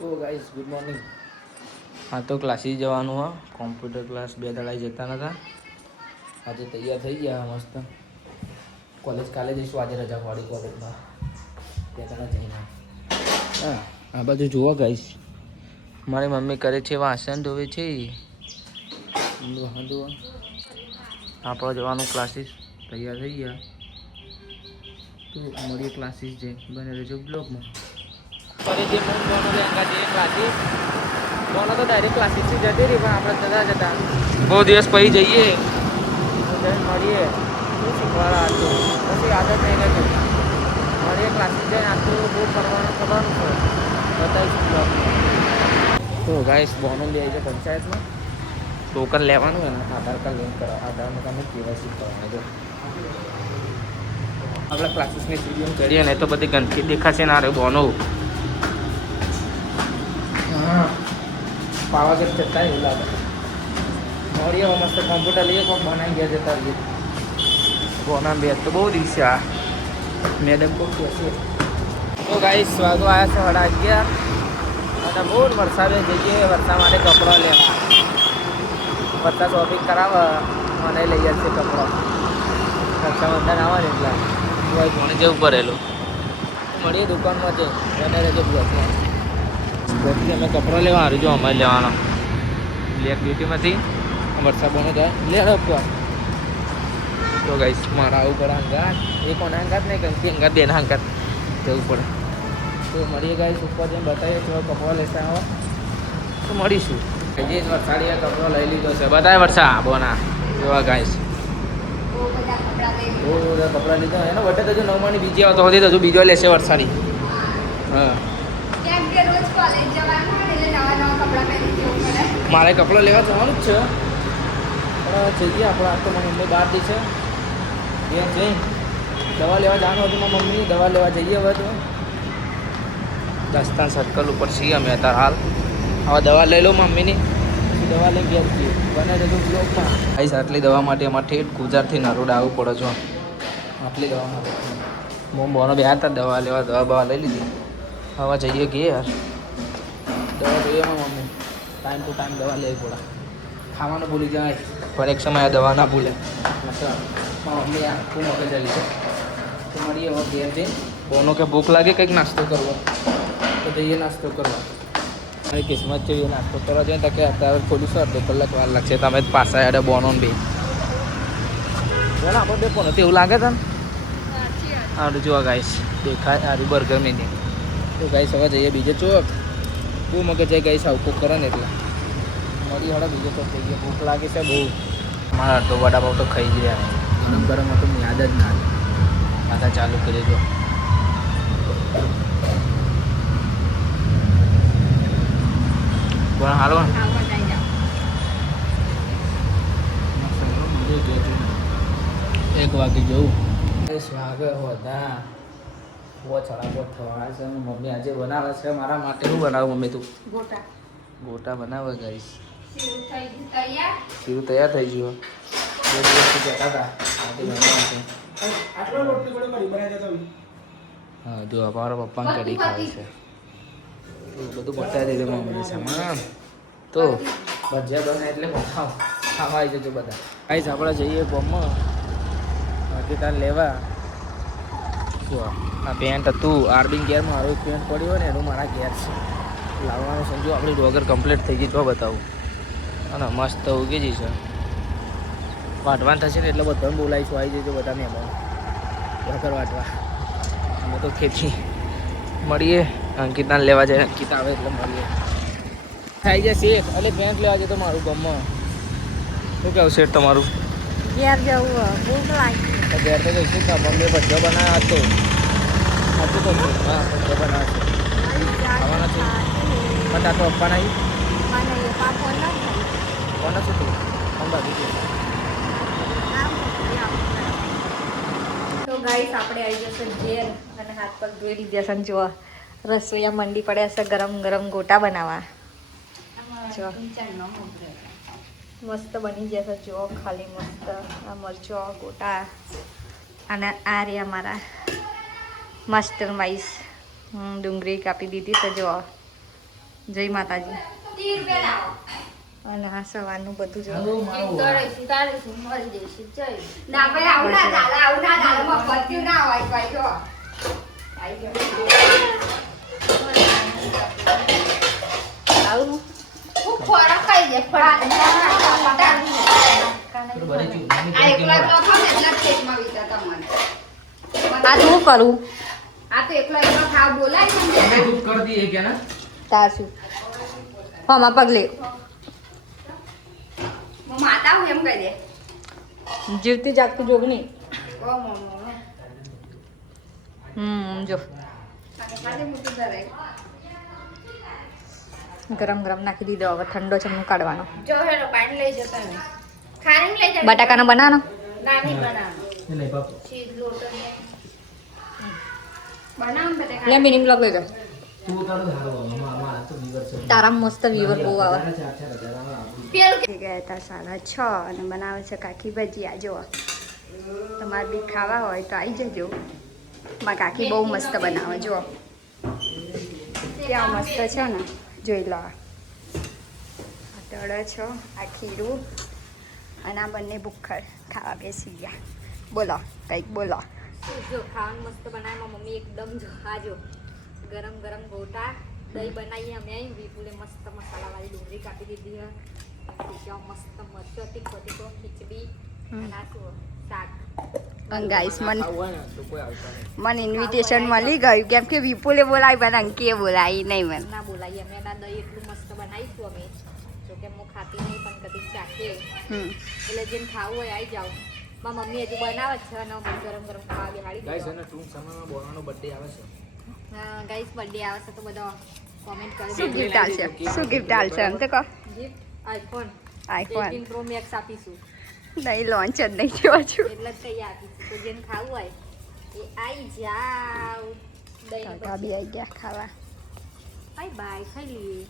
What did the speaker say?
ઓ guys good morning. હા તો classes જવાનું હા, કોમ્પ્યુટર ક્લાસ 2 દાડા જતા નતા. આજે તૈયાર થઈ ગયા મસ્ત. કોલેજ કાલે જઈશું, આજે રજા પાડી કોલેજમાં. ત્યાં જઈને હા આ બાજુ જુઓ ગાઈસ, મારી મમ્મી કરે છે વાસણ ધોવે છે. આપણે જવાનું ક્લાસીસ, તૈયાર થઈ ગયા તો મળીએ ક્લાસીસ જે બને રહેજો બ્લોગમાં. બોલો તો ડાયરેક્ટ ક્લાસીસથી જતી રહી, પણ આપણે જતા બહુ દિવસ પછી જઈએ મળીએ. શું શીખવાડા હતું પછી આદત નહીં નથી મળીએ ક્લાસીસ જઈને આટલું બહુ ફરવાનું કરવાનું છે, બતાવીશું બ્લોગમાં. તો ગાઈસ બોનો લઈ આવી છે પંચાયતમાં, ટોકન લેવાનું એના આધાર કાર્ડ લિંક કરવા, આધારનું કામ કેવાયસી કરવાનું. જો આપણે ક્લાસીસની સ્ટુડિયો કરીએ ને તો બધી ગંદકી દેખાશે ને. અરે બોનો હા પાવાગઢ જતા એવું લાગે. મળીએ મસ્ત કોમ્પ્યુટર લઈએ, કોમ બનાવી ગયા જતા રહીએ. બોના બે તો બહુ દિવસે આ મેડમ કોણ કહેશે. તો ગાઈસ વાગો આવ્યા છે 11:30 અને બહુ વરસાદે જઈએ વરસાદ માટે કપડાં લેવા. વરસાદ શોપિંગ કરાવે મને લઈ જશે કપડાં. રક્ષાબંધન આવે ને એટલે ભાઈ કોને જેવું ભરેલું. મળીએ દુકાનમાં છે એને રહેજો બ્લોકમાં. પછી અમે કપડાં લેવા હારું, જો અમારે લેવાના બ્લેક બ્યુટીમાંથી વરસાદ બને જાય લે ઉપર. તો ગાઈસ મારા આવું પડે અંગાત, એ કોને અંગાત નહીં ગમતી અંગાત બેના અંગાત જવું પડે. તો મળીએ ગાઈસ ઉપર જઈને બતાવીએ થોડા કપડાં લેતા આવો તો મળીશું. જે વરસાડીએ કપડો લઈ લીધો છે બતાવે વરસા બોના જોવા ગાઈસ. બહુ બધા કપડાં લીધા એનો વટે તો હજુ નવમાની બીજી આવતો હતી તો હજુ બીજો લેશે વરસાદી. હા મારે કપડાં લેવા જવાનું જ છે, પણ જઈએ આપણે. આ તો મારી મમ્મી બહાર દી છે એ જઈ દવા લેવા જવાનું હતું. મારી મમ્મી દવા લેવા જઈએ હવે તો દસ્તાન સર્કલ ઉપર છીએ અમે અત્યારે હાલ. હવે દવા લઈ લો મમ્મીની, દવા લઈ ગયા છીએ બને જતું બ્લોકમાં. આઈસ આટલી દવા માટે એમાં ઠેઠ ગુજારથી નરોડા આવવું પડે છો આટલી દવા માટે. હું બોનો બે હતા દવા લેવા, દવા લઈ લીધી. હવે જઈએ ઘેર દવા જોઈએ મમ્મી. ટાઈમ ટુ ટાઈમ દવા લેવી પડે, ખાવાનું ભૂલી જાય પરીક્ષામાં આ દવા ના ભૂલે. મમ્મી આખું મગજ આવી છે. તો મળીએ હવે ઘેર જઈને. બોનો કે ભૂખ લાગે કંઈક નાસ્તો કરવો તો જઈએ નાસ્તો કરવા. મારી કિસ્મત છે એ નાસ્તો કરવા જઈએ તો કે અત્યારે થોડું સર 2 કલાક વાર લાગશે. તમે પાછા હેડે બોનો બી આપણે બે પણ એવું લાગે છે ને. સારું જોવા ગાઈશ દેખાય સારું બર્ગર મેની. તો ગાઈશ હવે જઈએ બીજે ચોક. બહુ મગજ જાય ગાઈશ આવું કરે ને એટલે. મળી હળો બીજો ચોક જઈએ, ભૂખ લાગે છે બહુ. મારા અડધો વડાપાવ તો ખાઈ ગયા ગરમ ગરમ હતો યાદ જ ના પાછા ચાલુ કરી દો. પણ હાલો 1 વાગે જવું. સ્વાગત હતા બહુ છડાપો થવાના છે. મમ્મી આજે બનાવે છે મારા માટે. શું બનાવું મમ્મી તું? ગોટા બનાવે ગાઈસ. શીરું તૈયાર થઈ ગયું. 2 દિવસથી જતા હતા હા જો અમારા પપ્પાને કઢી ખાવે છે. બધું બતાવી દીધું મમ્મી સામાન. તો ભજીયા બને એટલે ખાવા આવી જજો બધા. ગાઈસ આપણે જઈએ ગોમમાં ત્યાં લેવા. આ પેન્ટ હતું આરબીન ઘેર, મારું એક પેન્ટ પડ્યું હોય ને એનું મારા ઘેર છે લાવવાનું. સમજો આપણી ડોગર કમ્પ્લીટ થઈ ગઈ. જો બતાવું અને મસ્ત ઉગી જઈ છે. વાટવાનું થશે ને એટલે બધાને બોલાવીશું, આવી જજો બધા મહેમાન ડોગર વાટવા. અમે તો ખેતી મળીએ. અંકિતાને લેવા જાય, અંકિતા આવે એટલે મળીએ. થઈ જાય શેઠ એટલે પેન્ટ લેવા જાય તો મારું ગમમાં. શું કેવું શેઠ તમારું? ઘેર જવું ભૂખ લાગી. ઘેર તો જઈશું ને મમ્મીએ ભજીયો બનાવ્યા હતો. હતું તો હા ભજીયો બનાવ્યો ખાવાના છે. પણ તાર તો પપ્પા નહીં કોને શું થયું? તો ગાઈસ આપણે આવી જશે ઘેર અને હાથ પગ ધોઈ લીધા છે. જો રસોઈયા મંડી પડ્યા છે ગરમ ગરમ ગોટા બનાવવા. જો મસ્ત બની જશે. જો ખાલી મસ્ત આ મરચો ગોટા અને આ રહ્યા મારા માસ્ટર માઈસ ડુંગળી કાપી દીધી તો જો જય માતાજી. અને આ સવારનું બધું જો હાલો મારો ના ભાઈ આવું ના ચાલે મફત ના હોય ભાઈ જો આવું હું ખોરાક ખાઈ દે ફટાક આ એકલા તો ખાવ ને એટલા પેટમાં વિતા તમને આ શું કરું આ તો એકલા ખાવ બોલાય ને તમે ચૂપ कर दिए क्या ना તાસુ હમા પગલે હું માતા હું એમ કહી દે જીવતી જાગતી જોગની ઓ મમ્મી જો ખાલી મૂકી દે ગરમ ગરમ નાખી દીધો હવે ઠંડો ચમનો કાઢવાનો જો હેલો પાણી લઈ જતા ને ખારી લઈ જતા બટાકાનો બનાવવાનો નાની બનાવ ये नहीं पापा ચીઝ લોટ બનાવ બટાકા લે મિનિંગ બ્લોગ લેજો तू उतार दे हालो मामा तो वीवर से તારા મસ્ત વ્યુઅર બહુ આવે પેલું ગયા હતા 6:30 અને બનાવે છે કાકી ભજીયા જો તમારે બી ખાવા હોય તો આવી જજો મારી કાકી બહુ મસ્ત બનાવે જો ત્યાં મસ્ત છે ને જોઈ લો આ તળો છો આ ખીરું અને આ બંને ભૂખડ ખાવા બેસી ગયા બોલો કંઈક બોલો જો ખાવાનું મસ્ત બનાવ્યા મમ્મી એકદમ જો આ જો ગરમ ગરમ ગોટા દહીં બનાવીએ અમે અહીં વિપુલે મસ્ત મસાલાવાળી ડુંગળી કાપી દીધી છે મસ્ત મરચો તીખો તીખો ખીચડી અને આ શું શાક ગાઈસ મને तो कोई आवता नहीं મને ઇન્વિટેશન મળી ગયું કેમ કે વિપુલે બોલાવી પણ અંકીએ બોલાવી નહીં મને ના બોલાવીએ અમે એના દહીં એટલું મસ્ત બનાવીશું અમે જો કે હું ખાતી નહીં પણ કદી ચાખીએ એટલે જેમ ખાવું હોય આવી જાઓ મારી મમ્મી હજી બનાવે જ છે અને હું ગરમ ગરમ ખાવા બેહાડી गाइस દીધો है ना टूंक समय में बोनानो बर्थडे आवे છે ગાઈસ બર્થડે આવે છે તો બધો કોમેન્ટ કરી શું ગિફ્ટ આવશે શું ગિફ્ટ આવશે એમ તો કહો gift iPhone iPhone 18 pro max આપીશું નહીં લોન્ચ જ નહીં જોવા છું એટલે જ કઈ આપીશું તો જેને ખાવું હોય એ આવી જાવ દહીં બી આવી ગયા ખાવા બાય બાય ખાઈ લઈએ